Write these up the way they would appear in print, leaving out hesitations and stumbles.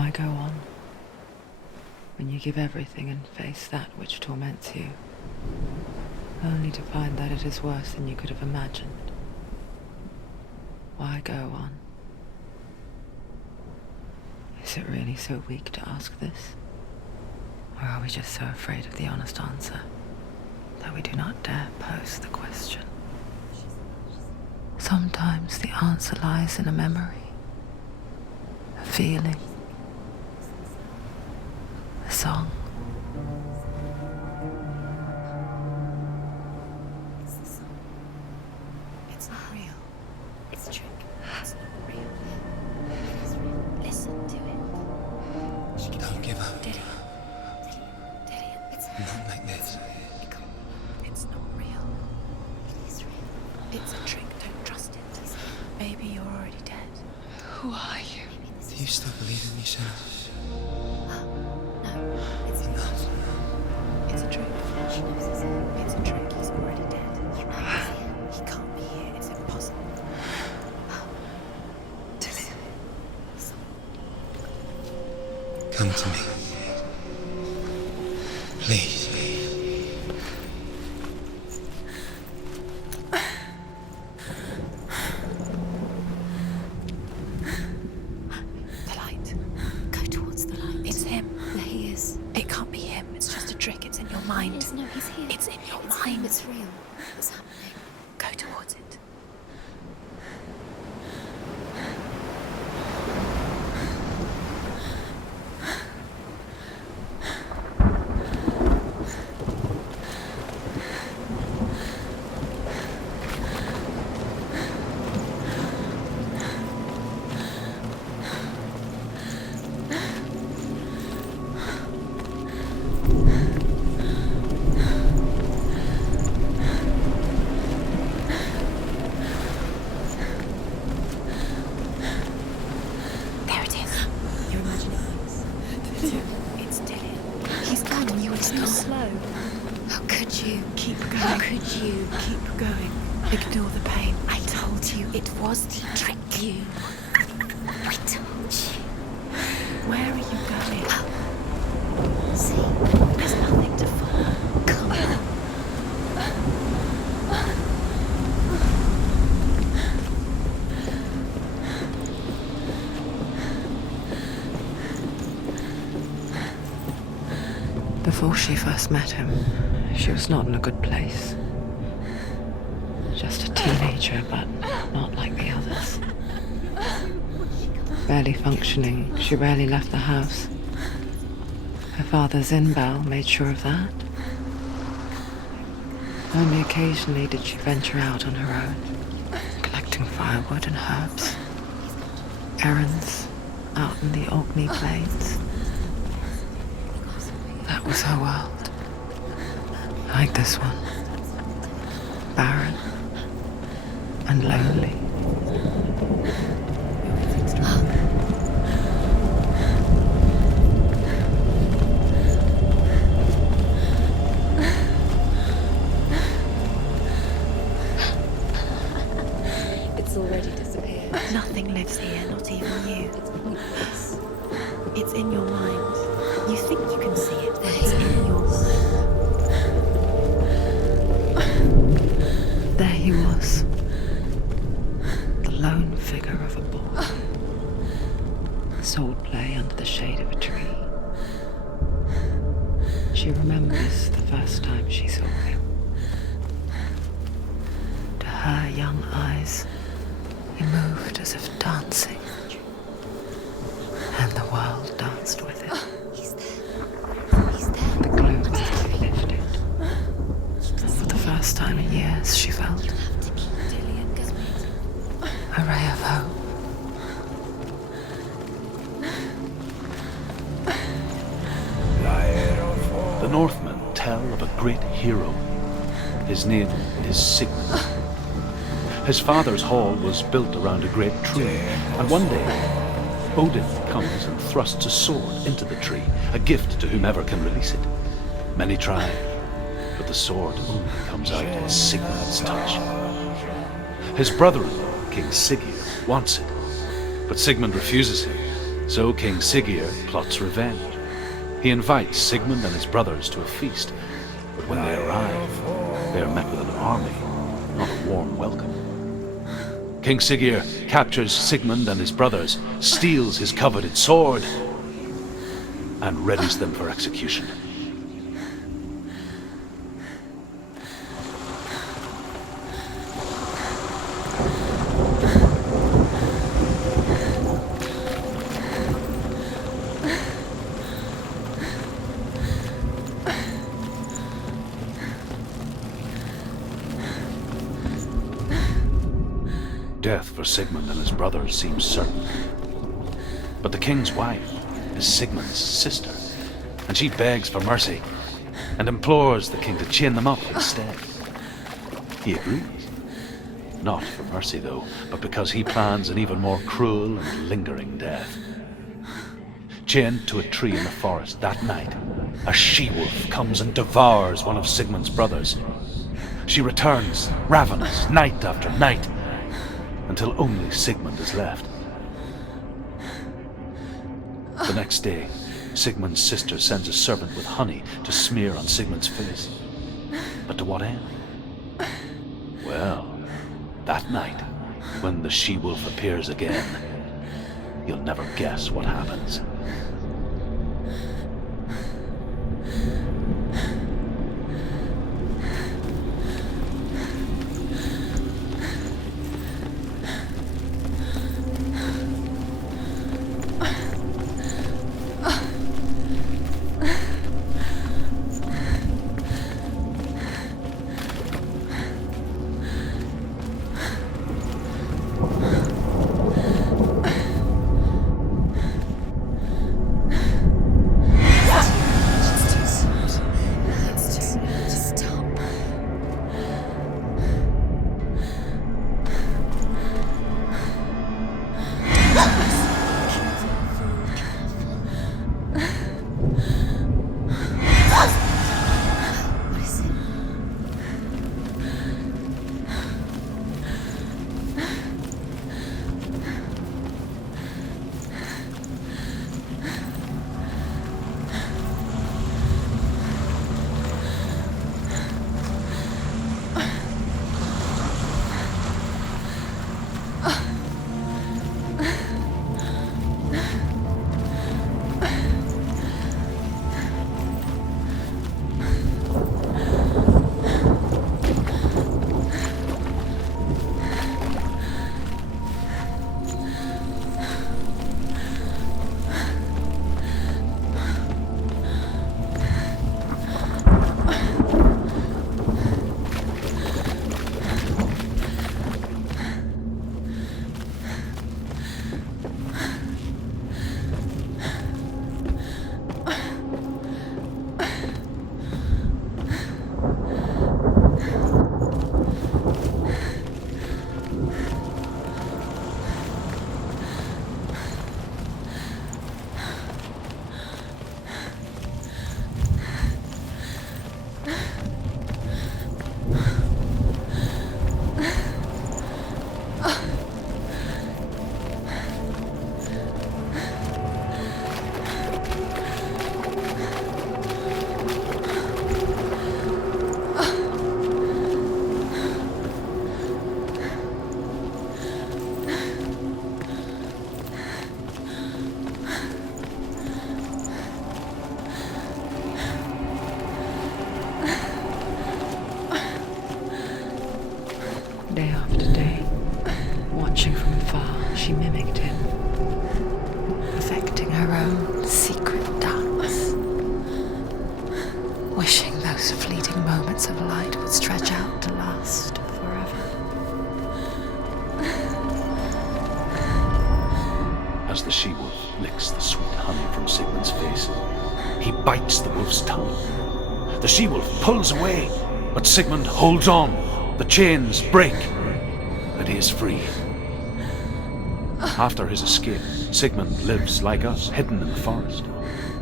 Why go on when you give everything and face that which torments you, only to find that it is worse than you could have imagined? Why go on? Is it really so weak to ask this? Or are we just so afraid of the honest answer that we do not dare pose the question? Sometimes the answer lies in a memory, a feeling, a song. It's the song. It's not real. It's a trick. It's not real. It is real. Listen to it. Don't give up. Dillion. It's Not like this. It's not real. It is real. It's a trick. Don't trust it. Maybe you're already dead. Who are you? Do you still believe in me, Shipwreck? No, it's not. It's a trick. She knows it's him. It's a trick. He's already dead. You know he's here. He can't be here. It's impossible. Dillion. Come to me. Please. The light. Go towards the light. It's him. There he is. It can't be him. It's just a trick. It's in your mind. No, he's here. It's in your mind. It's real. It's happening. Go towards it. There it is. You're imagining things. It's Dillion. He's gone and you were too slow. How could you? Keep going. How could you? Keep going. Ignore the pain. I told you it was to trick you. I told you. Where are you going? See, there's nothing to follow. Come on. Before she first met him, she was not in a good place. Just a teenager, but not like the others. Barely functioning, she rarely left the house. Her father's in-bell made sure of that. Only occasionally did she venture out on her own, collecting firewood and herbs. Errands out in the Orkney Plains. That was her world. Like this one. Barren and lonely. It's already disappeared. Nothing lives here, not even you. It's pointless. It's in your mind. You think you can see it, but it's in your mind. There he was. The lone figure of a boy. Swordplay under the shade of a tree. She remembers the first time she saw him. To her young eyes, he moved as if dancing. And the world danced with him. He's there. He's there. The gloom lifted. For the first time in years, she felt You have to keep Dillion, because a ray of hope. The Northmen tell of a great hero. His name is Sigmund. His father's hall was built around a great tree, and one day Odin comes and thrusts a sword into the tree, a gift to whomever can release it. Many try, but the sword only comes out in Sigmund's touch. His brother-in-law, King Siggeir, wants it, but Sigmund refuses him, So King Siggeir plots revenge. He invites Sigmund and his brothers to a feast, but when they arrive, they are met with an army, not a warm welcome. King Siggeir captures Sigmund and his brothers, steals his coveted sword, and readies them for execution. Death for Sigmund and his brothers seems certain. But the king's wife is Sigmund's sister, and she begs for mercy and implores the king to chain them up instead. He agrees. Not for mercy, though, but because he plans an even more cruel and lingering death. Chained to a tree in the forest that night, a she-wolf comes and devours one of Sigmund's brothers. She returns, ravenous, night after night, until only Sigmund is left. The next day, Sigmund's sister sends a servant with honey to smear on Sigmund's face. But to what end? Well, that night, when the she-wolf appears again, you'll never guess what happens. Day after day, watching from afar, she mimicked him, perfecting her own secret dance, wishing those fleeting moments of light would stretch out to last forever. As the she-wolf licks the sweet honey from Sigmund's face, he bites the wolf's tongue. The she-wolf pulls away, but Sigmund holds on. The chains break, and he is free. After his escape, Sigmund lives like us, hidden in the forest.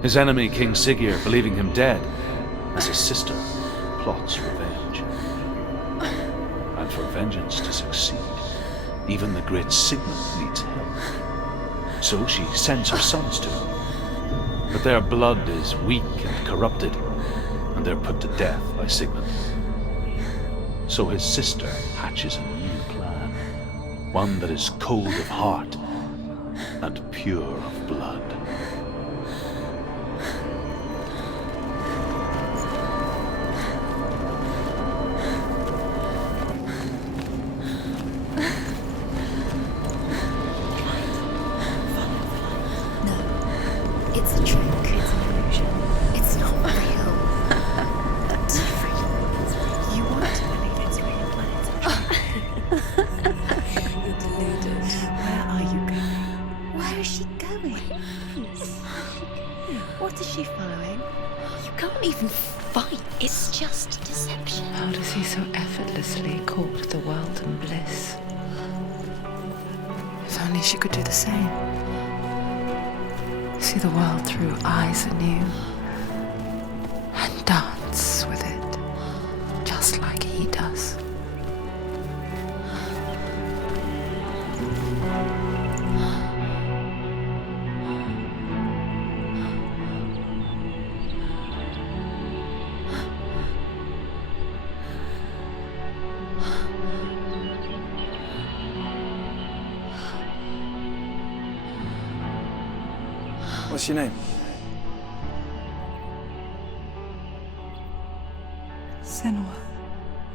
His enemy, King Siggeir, believing him dead, as his sister plots revenge. And for vengeance to succeed, even the great Sigmund needs help. So she sends her sons to him. But their blood is weak and corrupted, and they're put to death by Sigmund. So his sister hatches a new plan, one that is cold of heart and pure of blood. It's a trick. It's an illusion. It's not real. You want to believe it's real, but it's a trick. You're deluded. Where are you going? Where is she going? What is she following? You can't even fight. It's just deception. How does he so effortlessly court the world and bliss? If only she could do the same. See the world through eyes anew and dance with it, just like he does. What's your name? Senua.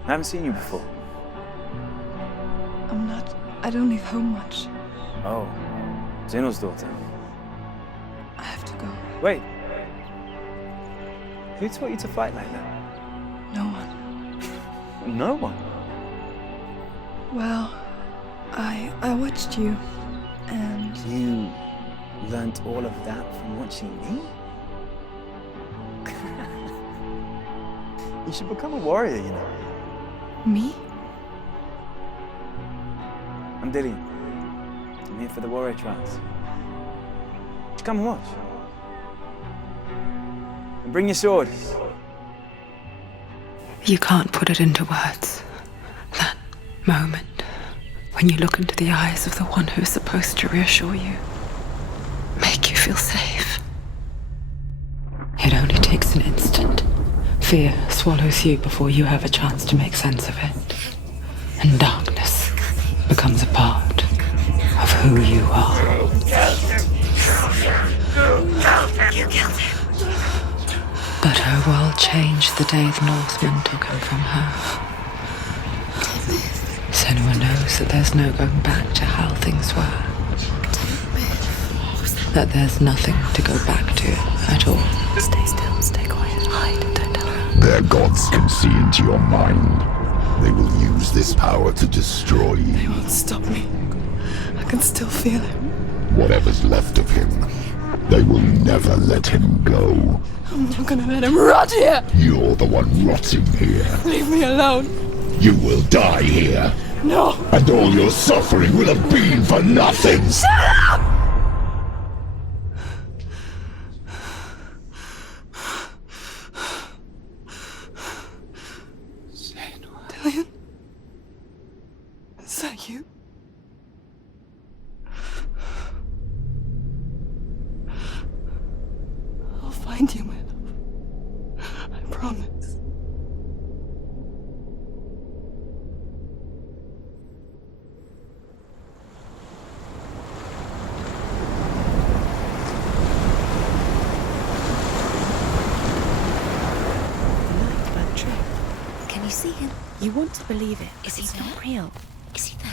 I haven't seen you before. I don't leave home much. Oh, Zeno's daughter. I have to go. Wait. Who taught you to fight like that? No one. No one. Well, I watched you, and You learnt all of that from watching me? You should become a warrior, you know. me? I'm Dillion. I'm here for the warrior trials. Would you come and watch? And bring your sword. You can't put it into words. That moment when you look into the eyes of the one who's supposed to reassure you, make you feel safe. It only takes an instant. Fear swallows you before you have a chance to make sense of it. And darkness becomes a part of who you are. You killed him. But her world changed the day the Northmen took him from her. Senua knows that there's no going back to how things were. That there's nothing to go back to at all. Stay still, stay quiet, hide, don't tell her. Their gods can see into your mind. They will use this power to destroy They you. won't stop me. I can still feel him. Whatever's left of him, they will never let him go. I'm not gonna let him rot here. You're the one rotting here. Leave me alone. You will die here, No. and all your suffering will have been for nothing. Dillion? Is that you? I'll find you, my love. I promise. Can you see him? You want to believe it. Is he not real? Is he there?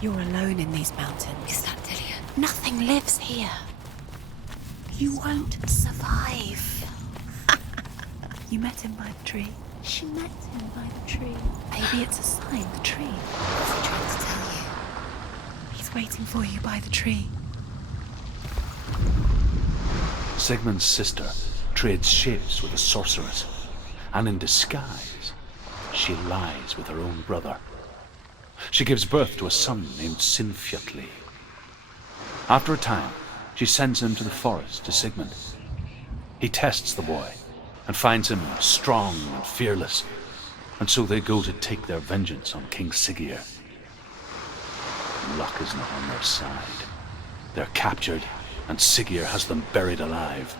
You're alone in these mountains. Is that Dillion? Nothing lives here. You won't survive. You met him by the tree. She met him by the tree. Maybe it's a sign, the tree. What's he trying to tell you? He's waiting for you by the tree. Sigmund's sister trades shapes with a sorceress, and in disguise, she lies with her own brother. She gives birth to a son named Sinfjotli. After a time, she sends him to the forest to Sigmund. He tests the boy and finds him strong and fearless, and so they go to take their vengeance on King Siggeir. Luck is not on their side. They're captured, and Siggeir has them buried alive.